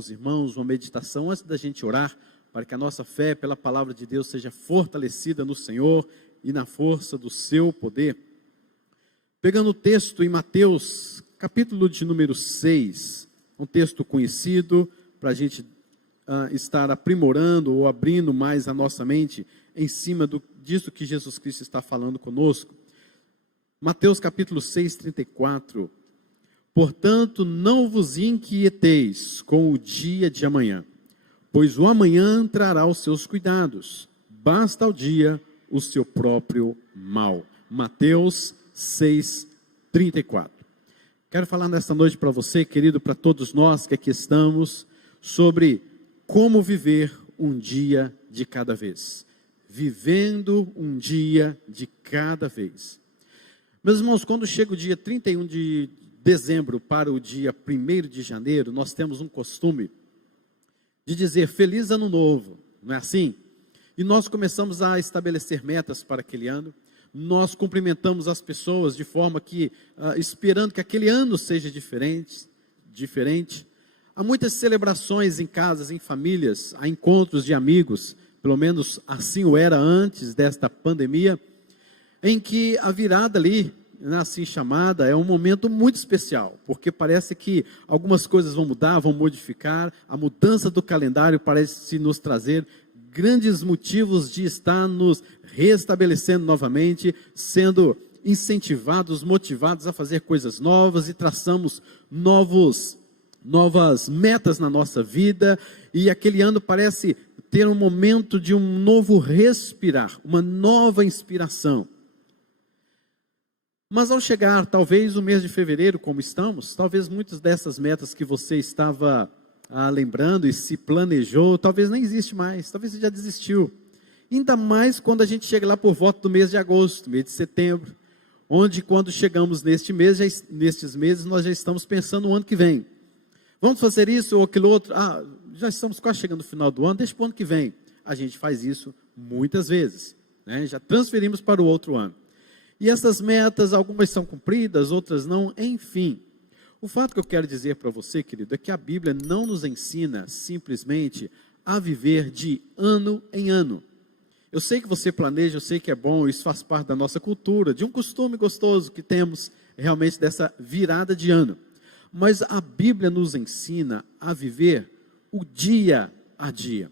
os irmãos uma meditação antes da gente orar, para que a nossa fé pela palavra de Deus seja fortalecida no Senhor e na força do seu poder. Pegando o texto em Mateus, capítulo de número 6, um texto conhecido, para a gente estar aprimorando ou abrindo mais a nossa mente em cima disso que Jesus Cristo está falando conosco. Mateus capítulo 6, 34. Portanto, não vos inquieteis com o dia de amanhã, pois o amanhã trará os seus cuidados. Basta ao dia o seu próprio mal. Mateus 6, 34. Quero falar nesta noite para você, querido, para todos nós que aqui estamos, sobre como viver um dia de cada vez. Vivendo um dia de cada vez. Meus irmãos, quando chega o dia 31 de dezembro para o dia 1º de janeiro, nós temos um costume de dizer Feliz Ano Novo, não é assim? E nós começamos a estabelecer metas para aquele ano, nós cumprimentamos as pessoas de forma que, esperando que aquele ano seja diferente. Há muitas celebrações em casas, em famílias, há encontros de amigos, pelo menos assim o era antes desta pandemia, em que a virada ali, assim chamada, é um momento muito especial, porque parece que algumas coisas vão mudar, vão modificar, a mudança do calendário parece nos trazer grandes motivos de estar nos restabelecendo novamente, sendo incentivados, motivados a fazer coisas novas e traçamos novas metas na nossa vida, e aquele ano parece ter um momento de um novo respirar, uma nova inspiração. Mas ao chegar, talvez o mês de fevereiro, como estamos, talvez muitas dessas metas que você estava lembrando e se planejou, talvez nem existe mais, talvez você já desistiu. Ainda mais quando a gente chega lá por volta do mês de agosto, mês de setembro, onde quando chegamos nestes meses, nós já estamos pensando no ano que vem. Vamos fazer isso ou aquilo outro? Já estamos quase chegando no final do ano, deixa para o ano que vem. A gente faz isso muitas vezes, né? Já transferimos para o outro ano. E essas metas, algumas são cumpridas, outras não, enfim. O fato que eu quero dizer para você, querido, é que a Bíblia não nos ensina simplesmente a viver de ano em ano. Eu sei que você planeja, eu sei que é bom, isso faz parte da nossa cultura, de um costume gostoso que temos realmente dessa virada de ano. Mas a Bíblia nos ensina a viver o dia a dia.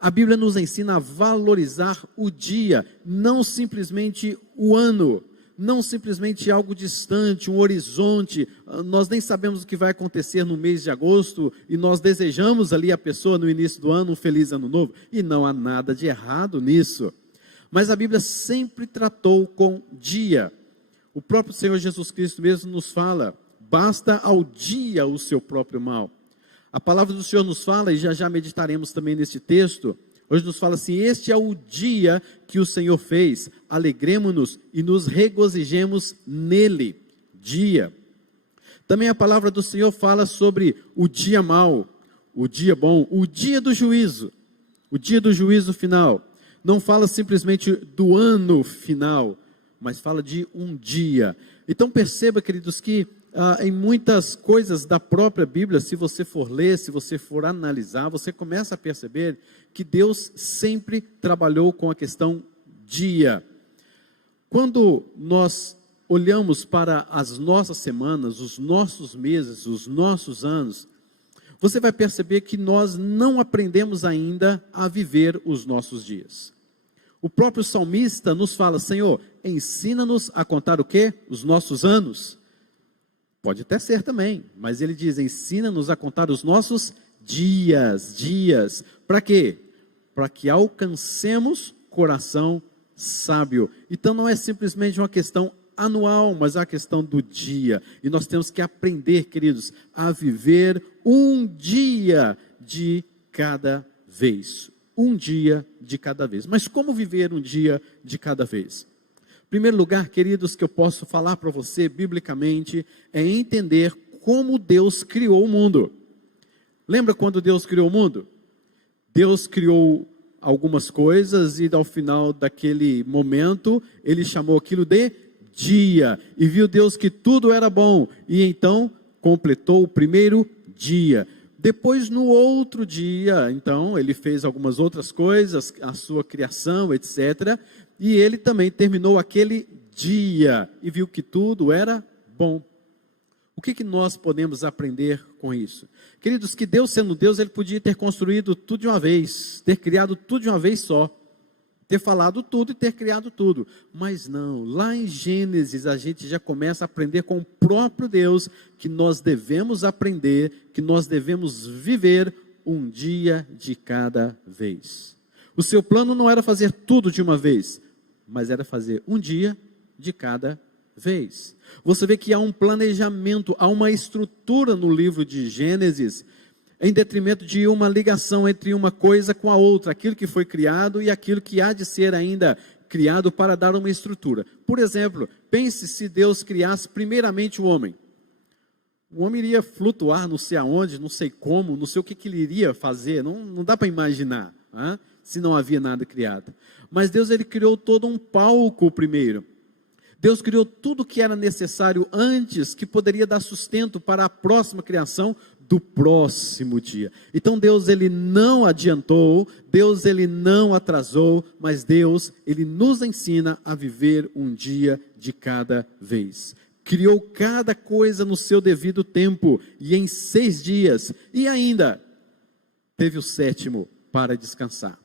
A Bíblia nos ensina a valorizar o dia, não simplesmente o ano, não simplesmente algo distante, um horizonte. Nós nem sabemos o que vai acontecer no mês de agosto e nós desejamos ali a pessoa no início do ano um feliz ano novo. E não há nada de errado nisso. Mas a Bíblia sempre tratou com dia. O próprio Senhor Jesus Cristo mesmo nos fala, basta ao dia o seu próprio mal. A palavra do Senhor nos fala, e já meditaremos também nesse texto, hoje nos fala assim, este é o dia que o Senhor fez, alegremo-nos e nos regozijemos nele, dia. Também a palavra do Senhor fala sobre o dia mau, o dia bom, o dia do juízo final. Não fala simplesmente do ano final, mas fala de um dia. Então perceba, queridos, que em muitas coisas da própria Bíblia, se você for ler, se você for analisar, você começa a perceber que Deus sempre trabalhou com a questão dia. Quando nós olhamos para as nossas semanas, os nossos meses, os nossos anos, você vai perceber que nós não aprendemos ainda a viver os nossos dias. O próprio salmista nos fala, Senhor, ensina-nos a contar o quê? Os nossos anos. Pode até ser também, mas ele diz, ensina-nos a contar os nossos dias. Para quê? Para que alcancemos coração sábio. Então não é simplesmente uma questão anual, mas é a questão do dia. E nós temos que aprender, queridos, a viver um dia de cada vez. Um dia de cada vez. Mas como viver um dia de cada vez? Em primeiro lugar, queridos, que eu posso falar para você, biblicamente, é entender como Deus criou o mundo. Lembra quando Deus criou o mundo? Deus criou algumas coisas e ao final daquele momento, Ele chamou aquilo de dia. E viu Deus que tudo era bom. E então, completou o primeiro dia. Depois, no outro dia, então, ele fez algumas outras coisas, a sua criação, etc. E ele também terminou aquele dia e viu que tudo era bom. O que nós podemos aprender com isso? Queridos, que Deus sendo Deus, Ele podia ter construído tudo de uma vez, ter criado tudo de uma vez só, ter falado tudo e ter criado tudo. Mas não, lá em Gênesis a gente já começa a aprender com o próprio Deus que nós devemos aprender, que nós devemos viver um dia de cada vez. O seu plano não era fazer tudo de uma vez, mas era fazer um dia de cada vez. Você vê que há um planejamento, há uma estrutura no livro de Gênesis, em detrimento de uma ligação entre uma coisa com a outra, aquilo que foi criado e aquilo que há de ser ainda criado para dar uma estrutura. Por exemplo, pense se Deus criasse primeiramente o homem. O homem iria flutuar não sei aonde, não sei como, não sei o que ele iria fazer, não dá para imaginar, se não havia nada criado. Mas Deus, Ele criou todo um palco primeiro. Deus criou tudo o que era necessário antes, que poderia dar sustento para a próxima criação do próximo dia. Então Deus, Ele não adiantou, Deus, Ele não atrasou, mas Deus, Ele nos ensina a viver um dia de cada vez. Criou cada coisa no seu devido tempo, e em 6 dias, e ainda teve o 7º para descansar.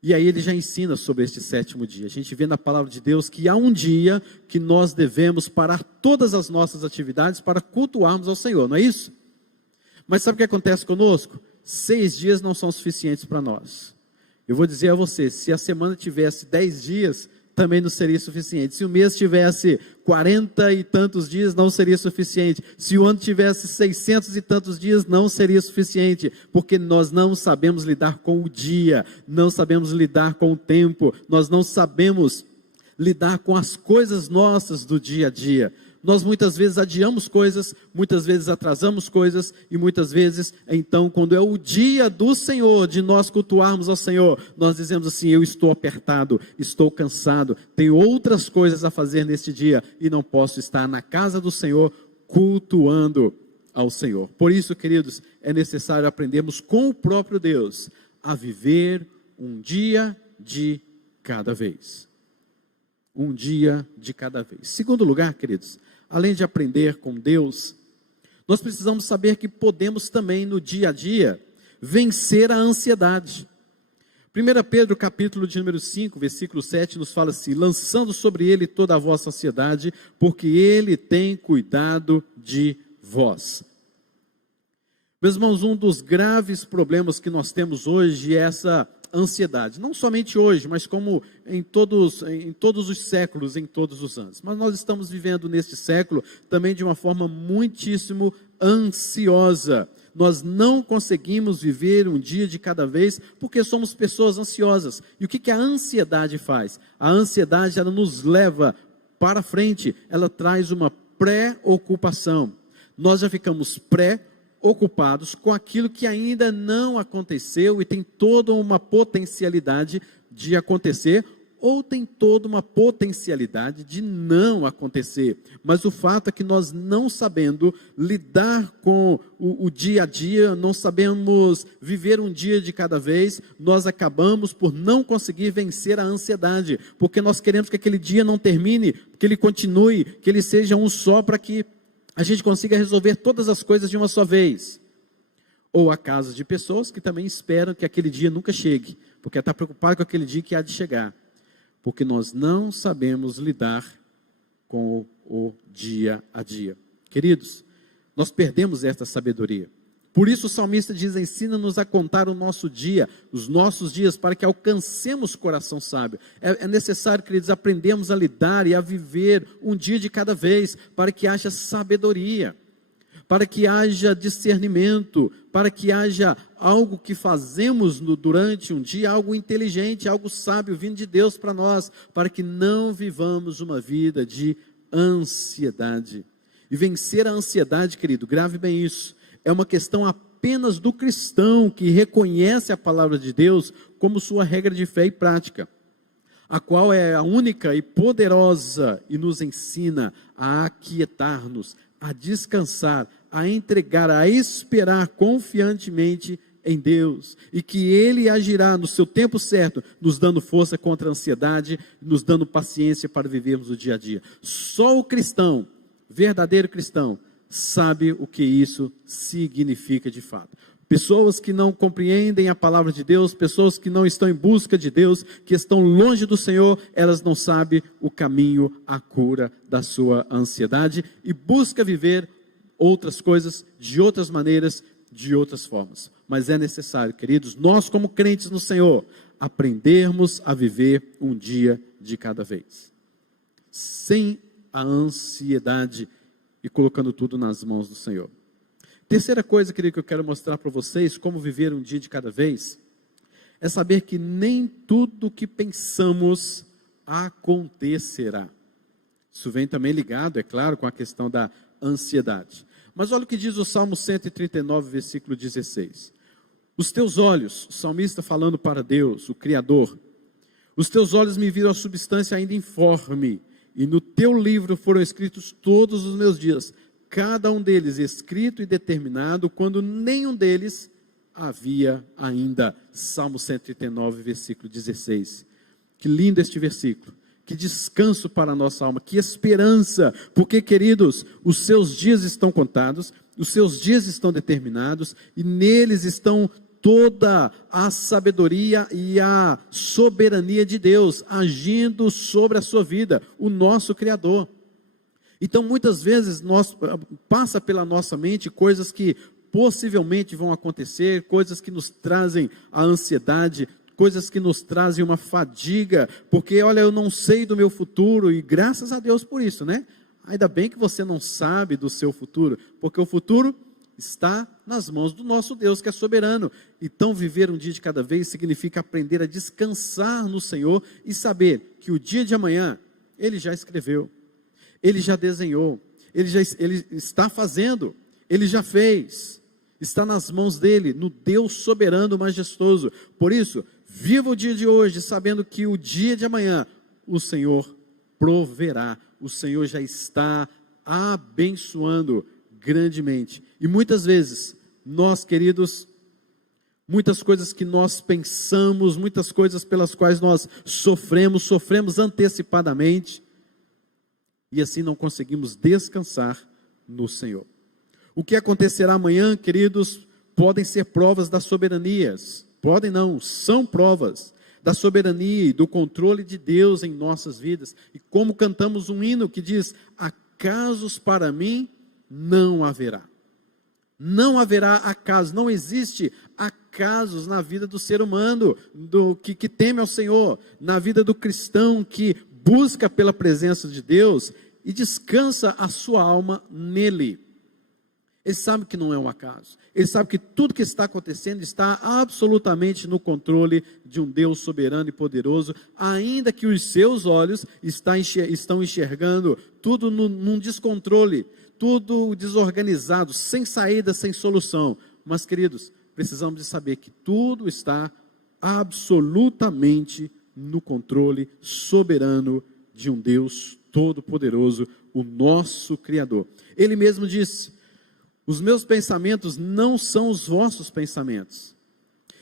E aí ele já ensina sobre este 7º dia. A gente vê na palavra de Deus que há um dia que nós devemos parar todas as nossas atividades para cultuarmos ao Senhor, não é isso? Mas sabe o que acontece conosco? 6 dias não são suficientes para nós. Eu vou dizer a você, se a semana tivesse 10 dias, também não seria suficiente. Se o mês tivesse 40 e tantos dias, não seria suficiente. Se o ano tivesse 600 e tantos dias, não seria suficiente, porque nós não sabemos lidar com o dia, não sabemos lidar com o tempo, nós não sabemos lidar com as coisas nossas do dia a dia. Nós muitas vezes adiamos coisas, muitas vezes atrasamos coisas, e muitas vezes, então, quando é o dia do Senhor, de nós cultuarmos ao Senhor, nós dizemos assim: eu estou apertado, estou cansado, tenho outras coisas a fazer neste dia, e não posso estar na casa do Senhor, cultuando ao Senhor. Por isso, queridos, é necessário aprendermos com o próprio Deus, a viver um dia de cada vez. Um dia de cada vez. Segundo lugar, queridos, além de aprender com Deus, nós precisamos saber que podemos também no dia a dia vencer a ansiedade. 1 Pedro capítulo de número 5, versículo 7 nos fala assim: lançando sobre ele toda a vossa ansiedade, porque ele tem cuidado de vós. Meus irmãos, um dos graves problemas que nós temos hoje é essa ansiedade, não somente hoje, mas como em todos os séculos, em todos os anos. Mas nós estamos vivendo neste século também de uma forma muitíssimo ansiosa. Nós não conseguimos viver um dia de cada vez, porque somos pessoas ansiosas. E o que a ansiedade faz? A ansiedade, ela nos leva para frente, ela traz uma preocupação. Nós já ficamos ocupados com aquilo que ainda não aconteceu e tem toda uma potencialidade de acontecer, ou tem toda uma potencialidade de não acontecer. Mas o fato é que nós, não sabendo lidar com o dia a dia, não sabemos viver um dia de cada vez, nós acabamos por não conseguir vencer a ansiedade, porque nós queremos que aquele dia não termine, que ele continue, que ele seja um só, para que a gente consiga resolver todas as coisas de uma só vez. Ou há casos de pessoas que também esperam que aquele dia nunca chegue, porque está preocupado com aquele dia que há de chegar. Porque nós não sabemos lidar com o dia a dia. Queridos, nós perdemos esta sabedoria. Por isso o salmista diz: ensina-nos a contar o nosso dia, os nossos dias, para que alcancemos coração sábio. É necessário, queridos, aprendermos a lidar e a viver um dia de cada vez, para que haja sabedoria, para que haja discernimento, para que haja algo que fazemos durante um dia, algo inteligente, algo sábio vindo de Deus para nós, para que não vivamos uma vida de ansiedade. E vencer a ansiedade, querido, grave bem isso, é uma questão apenas do cristão que reconhece a palavra de Deus como sua regra de fé e prática, a qual é a única e poderosa e nos ensina a aquietar-nos, a descansar, a entregar, a esperar confiantemente em Deus, e que Ele agirá no seu tempo certo, nos dando força contra a ansiedade, nos dando paciência para vivermos o dia a dia. Só o cristão, verdadeiro cristão, sabe o que isso significa de fato. Pessoas que não compreendem a palavra de Deus, pessoas que não estão em busca de Deus, que estão longe do Senhor, elas não sabem o caminho, a cura da sua ansiedade, e busca viver outras coisas de outras maneiras, de outras formas. Mas é necessário, queridos, nós como crentes no Senhor, aprendermos a viver um dia de cada vez, sem a ansiedade e colocando tudo nas mãos do Senhor. Terceira coisa, querido, que eu quero mostrar para vocês, como viver um dia de cada vez, é saber que nem tudo que pensamos acontecerá. Isso vem também ligado, é claro, com a questão da ansiedade. Mas olha o que diz o Salmo 139, versículo 16. Os teus olhos, o salmista falando para Deus, o Criador, os teus olhos me viram a substância ainda informe, e no teu livro foram escritos todos os meus dias, cada um deles escrito e determinado, quando nenhum deles havia ainda. Salmo 139, versículo 16. Que lindo este versículo. Que descanso para a nossa alma, que esperança, porque, queridos, os seus dias estão contados, os seus dias estão determinados, e neles estão toda a sabedoria e a soberania de Deus, agindo sobre a sua vida, o nosso Criador. Então, muitas vezes, passa pela nossa mente coisas que possivelmente vão acontecer, coisas que nos trazem a ansiedade, coisas que nos trazem uma fadiga, porque olha, eu não sei do meu futuro, e graças a Deus por isso, né? Ainda bem que você não sabe do seu futuro, porque o futuro está nas mãos do nosso Deus, que é soberano. Então, viver um dia de cada vez significa aprender a descansar no Senhor e saber que o dia de amanhã, Ele já escreveu, Ele já desenhou, Ele está fazendo, Ele já fez, está nas mãos dEle, no Deus soberano, majestoso. Por isso, viva o dia de hoje, sabendo que o dia de amanhã, o Senhor proverá, o Senhor já está abençoando grandemente. E muitas vezes, nós, queridos, muitas coisas que nós pensamos, muitas coisas pelas quais nós sofremos antecipadamente, e assim não conseguimos descansar no Senhor. O que acontecerá amanhã, queridos, podem ser provas das soberanias, podem não, são provas da soberania e do controle de Deus em nossas vidas. E como cantamos um hino que diz: acasos para mim não haverá. Não haverá acaso, não existe acasos na vida do ser humano, que teme ao Senhor, na vida do cristão que busca pela presença de Deus e descansa a sua alma nele. Ele sabe que não é um acaso, ele sabe que tudo que está acontecendo está absolutamente no controle de um Deus soberano e poderoso, ainda que os seus olhos estão enxergando tudo num descontrole, tudo desorganizado, sem saída, sem solução. Mas, queridos, precisamos de saber que tudo está absolutamente no controle soberano de um Deus todo-poderoso, o nosso Criador. Ele mesmo disse: os meus pensamentos não são os vossos pensamentos,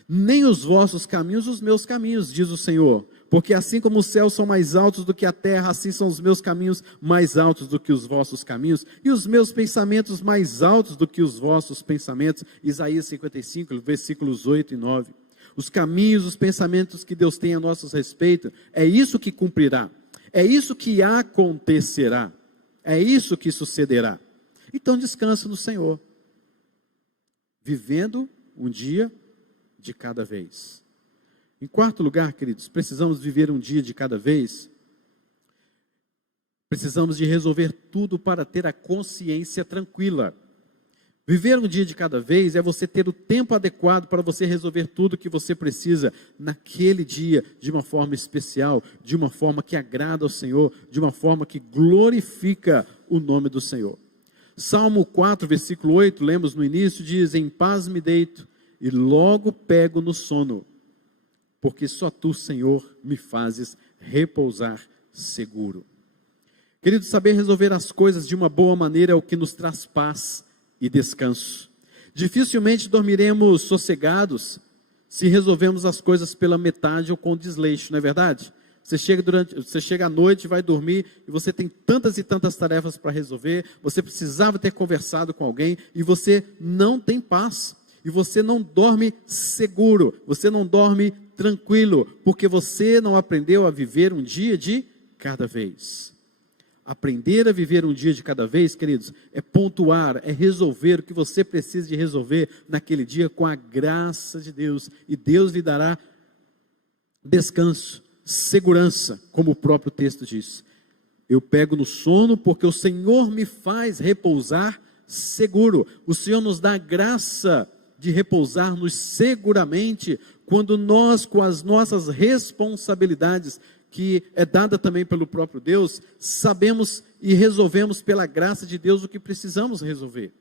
nem os vossos caminhos os meus caminhos, diz o Senhor. Porque assim como os céus são mais altos do que a terra, assim são os meus caminhos mais altos do que os vossos caminhos, e os meus pensamentos mais altos do que os vossos pensamentos. Isaías 55, versículos 8 e 9. Os caminhos, os pensamentos que Deus tem a nosso respeito, é isso que cumprirá, é isso que acontecerá, é isso que sucederá. Então descansa no Senhor, vivendo um dia de cada vez. Em quarto lugar, queridos, precisamos viver um dia de cada vez. Precisamos de resolver tudo para ter a consciência tranquila. Viver um dia de cada vez é você ter o tempo adequado para você resolver tudo que você precisa naquele dia, de uma forma especial, de uma forma que agrada ao Senhor, de uma forma que glorifica o nome do Senhor. Salmo 4, versículo 8, lemos no início, diz: em paz me deito e logo pego no sono, porque só tu, Senhor, me fazes repousar seguro. Querido, saber resolver as coisas de uma boa maneira é o que nos traz paz e descanso. Dificilmente dormiremos sossegados se resolvemos as coisas pela metade ou com desleixo, não é verdade? Você chega à noite, vai dormir e você tem tantas e tantas tarefas para resolver, você precisava ter conversado com alguém e você não tem paz, e você não dorme seguro, você não dorme tranquilo, porque você não aprendeu a viver um dia de cada vez. Aprender a viver um dia de cada vez, queridos, é pontuar, é resolver o que você precisa de resolver naquele dia com a graça de Deus, e Deus lhe dará descanso, segurança, como o próprio texto diz. Eu pego no sono porque o Senhor me faz repousar seguro. O Senhor nos dá graça de repousarmos seguramente quando nós, com as nossas responsabilidades, que é dada também pelo próprio Deus, sabemos e resolvemos pela graça de Deus o que precisamos resolver.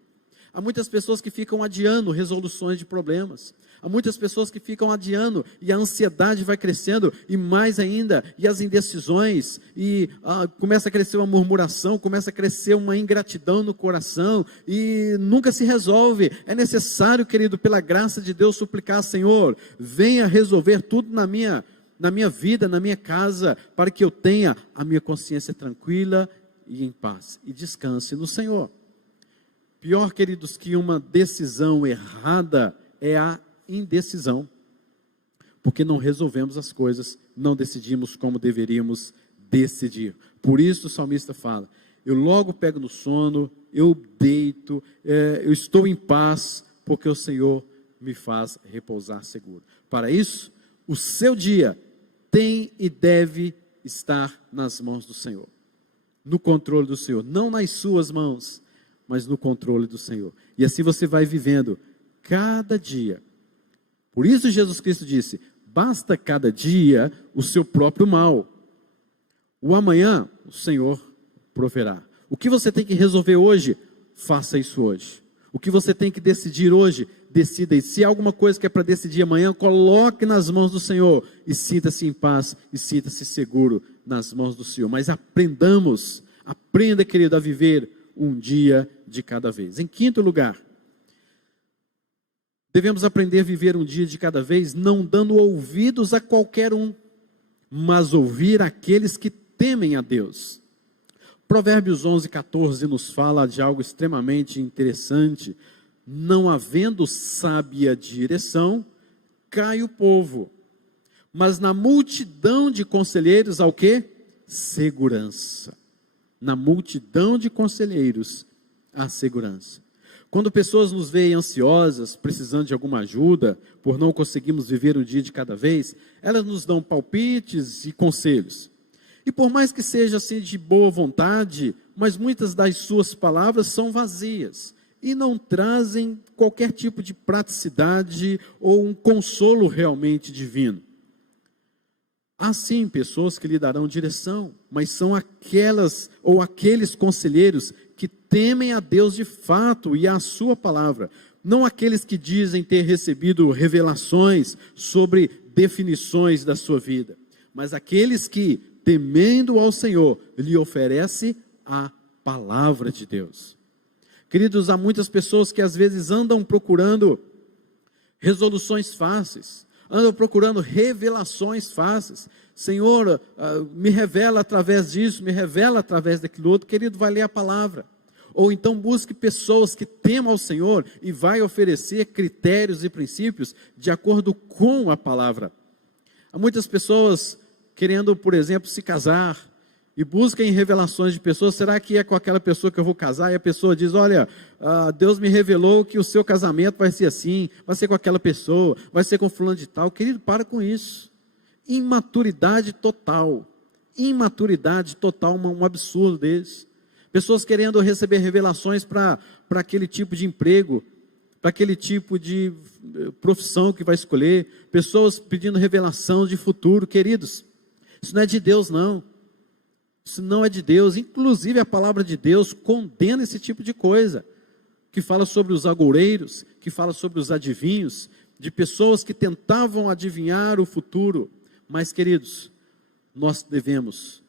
Há muitas pessoas que ficam adiando resoluções de problemas. Há muitas pessoas que ficam adiando e a ansiedade vai crescendo, e mais ainda, e as indecisões, e começa a crescer uma murmuração, começa a crescer uma ingratidão no coração, e nunca se resolve. É necessário, querido, pela graça de Deus, suplicar: Senhor, venha resolver tudo na minha vida, na minha casa, para que eu tenha a minha consciência tranquila e em paz, e descanse no Senhor. Pior, queridos, que uma decisão errada é a indecisão, porque não resolvemos as coisas, não decidimos como deveríamos decidir. Por isso o salmista fala: eu logo pego no sono, eu deito, eu estou em paz, porque o Senhor me faz repousar seguro. Para isso, o seu dia tem e deve estar nas mãos do Senhor, no controle do Senhor, não nas suas mãos, mas no controle do Senhor. E assim você vai vivendo cada dia. Por isso Jesus Cristo disse: basta cada dia o seu próprio mal. O amanhã o Senhor proverá. O que você tem que resolver hoje, faça isso hoje. O que você tem que decidir hoje, decida. E se há alguma coisa que é para decidir amanhã, coloque nas mãos do Senhor. E sinta-se em paz, e sinta-se seguro nas mãos do Senhor. Mas aprenda, querido, a viver um dia de cada vez. Em quinto lugar, devemos aprender a viver um dia de cada vez, não dando ouvidos a qualquer um, mas ouvir aqueles que temem a Deus. Provérbios 11:14 nos fala de algo extremamente interessante: não havendo sábia direção, cai o povo, mas na multidão de conselheiros há o quê? Segurança. Na multidão de conselheiros há segurança. Quando pessoas nos veem ansiosas, precisando de alguma ajuda, por não conseguirmos viver um dia de cada vez, elas nos dão palpites e conselhos. E por mais que seja assim de boa vontade, mas muitas das suas palavras são vazias e não trazem qualquer tipo de praticidade ou um consolo realmente divino. Há sim pessoas que lhe darão direção, mas são aquelas ou aqueles conselheiros que temem a Deus de fato e a sua palavra, não aqueles que dizem ter recebido revelações sobre definições da sua vida, mas aqueles que, temendo ao Senhor, lhe oferece a palavra de Deus. Queridos, há muitas pessoas que às vezes andam procurando resoluções fáceis, andam procurando revelações fáceis. Senhor, me revela através disso, me revela através daquilo outro. Querido, vai ler a palavra. Ou então busque pessoas que temam ao Senhor e vai oferecer critérios e princípios de acordo com a palavra. Há muitas pessoas querendo, por exemplo, se casar e buscam revelações de pessoas. Será que é com aquela pessoa que eu vou casar? E a pessoa diz: olha, Deus me revelou que o seu casamento vai ser assim, vai ser com aquela pessoa, vai ser com fulano de tal. Querido, para com isso. Imaturidade total, um absurdo desse. Pessoas querendo receber revelações para aquele tipo de emprego, para aquele tipo de profissão que vai escolher, pessoas pedindo revelação de futuro. Queridos, isso não é de Deus não, isso não é de Deus. Inclusive a palavra de Deus condena esse tipo de coisa, que fala sobre os agoureiros, que fala sobre os adivinhos, de pessoas que tentavam adivinhar o futuro. Mas, queridos, nós devemos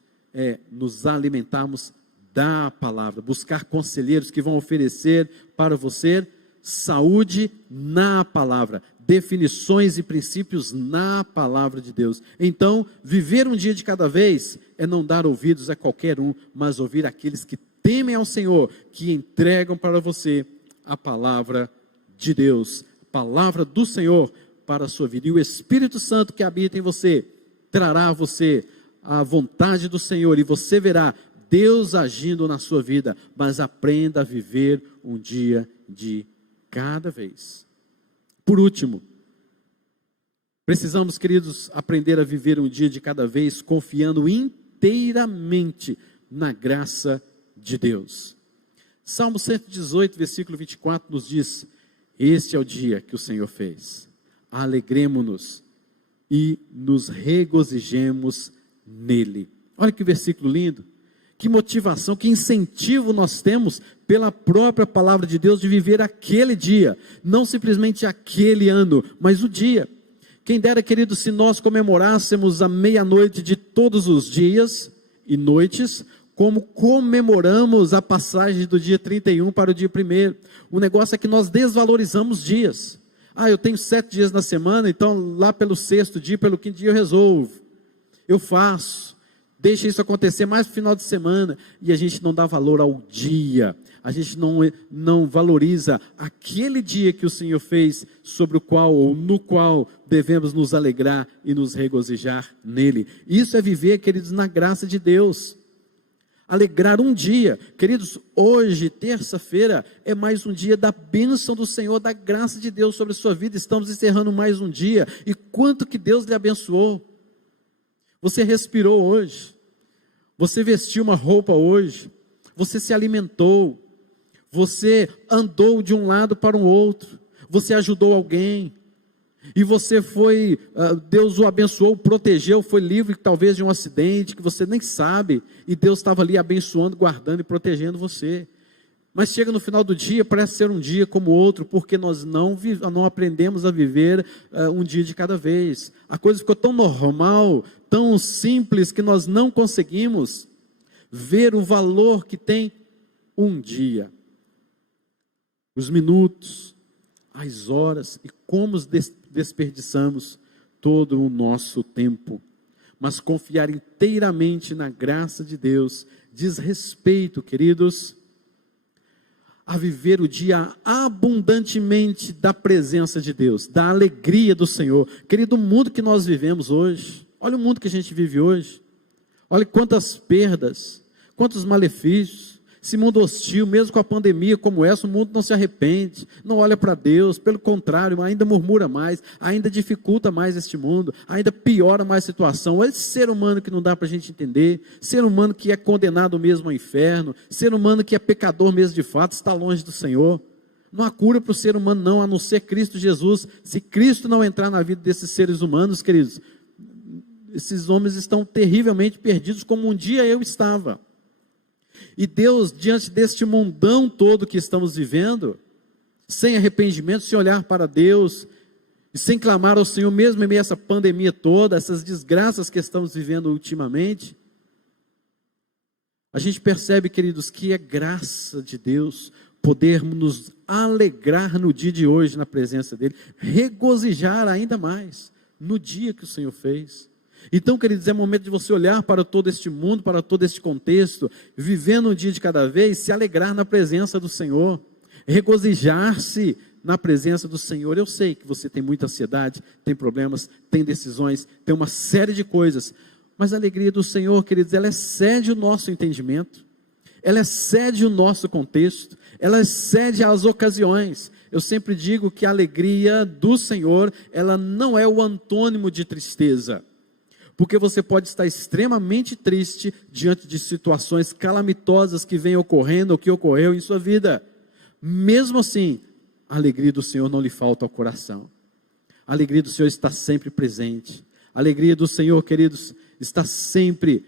nos alimentarmos da palavra, buscar conselheiros que vão oferecer para você saúde na palavra, definições e princípios na palavra de Deus. Então, viver um dia de cada vez é não dar ouvidos a qualquer um, mas ouvir aqueles que temem ao Senhor, que entregam para você a palavra de Deus, a palavra do Senhor para a sua vida. E o Espírito Santo que habita em você, trará a você a vontade do Senhor, e você verá Deus agindo na sua vida. Mas aprenda a viver um dia de cada vez. Por último, precisamos, queridos, aprender a viver um dia de cada vez, confiando inteiramente na graça de Deus. Salmo 118, versículo 24 nos diz: este é o dia que o Senhor fez, alegremo-nos e nos regozijemos nele. Olha que versículo lindo, que motivação, que incentivo nós temos pela própria palavra de Deus de viver aquele dia, não simplesmente aquele ano, mas o dia. Quem dera, querido, se nós comemorássemos a meia-noite de todos os dias e noites, como comemoramos a passagem do dia 31 para o dia 1º. O negócio é que nós desvalorizamos dias. Eu tenho 7 dias na semana, então lá pelo 6º dia, pelo 5º dia eu resolvo, eu faço, deixa isso acontecer mais no final de semana, e a gente não dá valor ao dia, a gente não valoriza aquele dia que o Senhor fez, sobre o qual ou no qual devemos nos alegrar e nos regozijar nele. Isso é viver, queridos, na graça de Deus. Alegrar um dia, queridos, hoje, terça-feira, é mais um dia da bênção do Senhor, da graça de Deus sobre a sua vida. Estamos encerrando mais um dia, e quanto que Deus lhe abençoou. Você respirou hoje, você vestiu uma roupa hoje, você se alimentou, você andou de um lado para o outro, você ajudou alguém, e você foi, Deus o abençoou, protegeu, foi livre talvez de um acidente que você nem sabe, e Deus estava ali abençoando, guardando e protegendo você. Mas chega no final do dia, parece ser um dia como outro, porque nós não aprendemos a viver um dia de cada vez. A coisa ficou tão normal, tão simples, que nós não conseguimos ver o valor que tem um dia. Os minutos, as horas, e como desperdiçamos todo o nosso tempo. Mas confiar inteiramente na graça de Deus diz respeito, queridos, a viver o dia abundantemente da presença de Deus, da alegria do Senhor. Querido, o mundo que nós vivemos hoje, olha o mundo que a gente vive hoje, olha quantas perdas, quantos malefícios, esse mundo hostil, mesmo com a pandemia como essa, o mundo não se arrepende, não olha para Deus, pelo contrário, ainda murmura mais, ainda dificulta mais este mundo, ainda piora mais a situação. Olha esse ser humano que não dá para a gente entender, ser humano que é condenado mesmo ao inferno, ser humano que é pecador mesmo de fato, está longe do Senhor. Não há cura para o ser humano não, a não ser Cristo Jesus. Se Cristo não entrar na vida desses seres humanos, queridos, esses homens estão terrivelmente perdidos, como um dia eu estava. E Deus, diante deste mundão todo que estamos vivendo, sem arrependimento, sem olhar para Deus, e sem clamar ao Senhor, mesmo em meio a essa pandemia toda, essas desgraças que estamos vivendo ultimamente, a gente percebe, queridos, que é graça de Deus podermos nos alegrar no dia de hoje na presença dEle, regozijar ainda mais no dia que o Senhor fez. Então, queridos, é momento de você olhar para todo este mundo, para todo este contexto, vivendo um dia de cada vez, se alegrar na presença do Senhor, regozijar-se na presença do Senhor. Eu sei que você tem muita ansiedade, tem problemas, tem decisões, tem uma série de coisas, mas a alegria do Senhor, queridos, ela excede o nosso entendimento, ela excede o nosso contexto, ela excede as ocasiões. Eu sempre digo que a alegria do Senhor, ela não é o antônimo de tristeza, porque você pode estar extremamente triste diante de situações calamitosas que vêm ocorrendo ou que ocorreu em sua vida. Mesmo assim, a alegria do Senhor não lhe falta ao coração. A alegria do Senhor está sempre presente. A alegria do Senhor, queridos, está sempre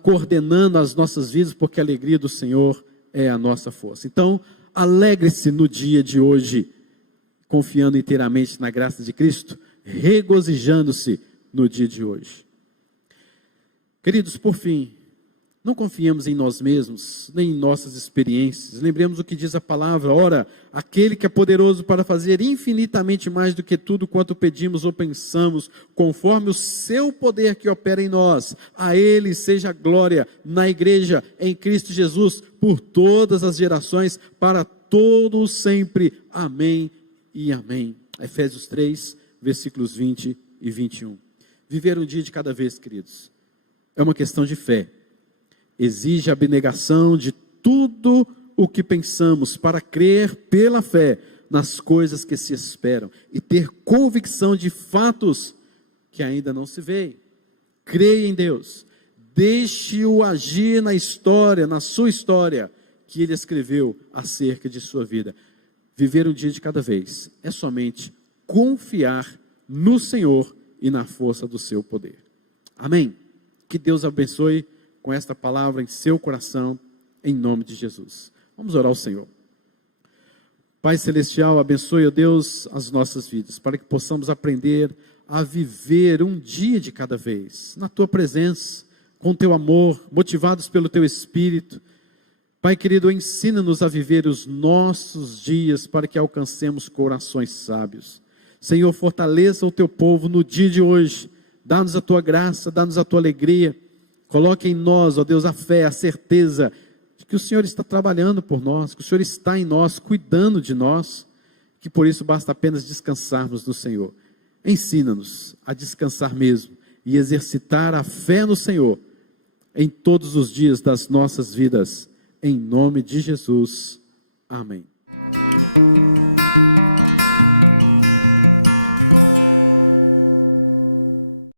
coordenando as nossas vidas, porque a alegria do Senhor é a nossa força. Então, alegre-se no dia de hoje, confiando inteiramente na graça de Cristo, regozijando-se no dia de hoje. Queridos, por fim, Não confiemos em nós mesmos, nem em nossas experiências. Lembremos o que diz a palavra: ora, aquele que é poderoso para fazer infinitamente mais do que tudo quanto pedimos ou pensamos, conforme o seu poder que opera em nós, a ele seja glória na igreja, em Cristo Jesus, por todas as gerações, para todos sempre. Amém e amém. Efésios 3, versículos 20 e 21. Viver um dia de cada vez, queridos, é uma questão de fé. Exige abnegação de tudo o que pensamos para crer pela fé nas coisas que se esperam e ter convicção de fatos que ainda não se veem. Creia em Deus, deixe-o agir na história, na sua história, que Ele escreveu acerca de sua vida. Viver um dia de cada vez é somente confiar no Senhor e na força do seu poder. Amém? Que Deus abençoe com esta palavra em seu coração, em nome de Jesus. Vamos orar ao Senhor. Pai Celestial, abençoe, ó Deus, as nossas vidas, para que possamos aprender a viver um dia de cada vez, na Tua presença, com Teu amor, motivados pelo Teu Espírito. Pai querido, ensina-nos a viver os nossos dias, para que alcancemos corações sábios. Senhor, fortaleça o Teu povo no dia de hoje, dá-nos a Tua graça, dá-nos a Tua alegria. Coloque em nós, ó Deus, a fé, a certeza de que o Senhor está trabalhando por nós, que o Senhor está em nós, cuidando de nós, que por isso basta apenas descansarmos no Senhor. Ensina-nos a descansar mesmo e exercitar a fé no Senhor em todos os dias das nossas vidas, em nome de Jesus. Amém.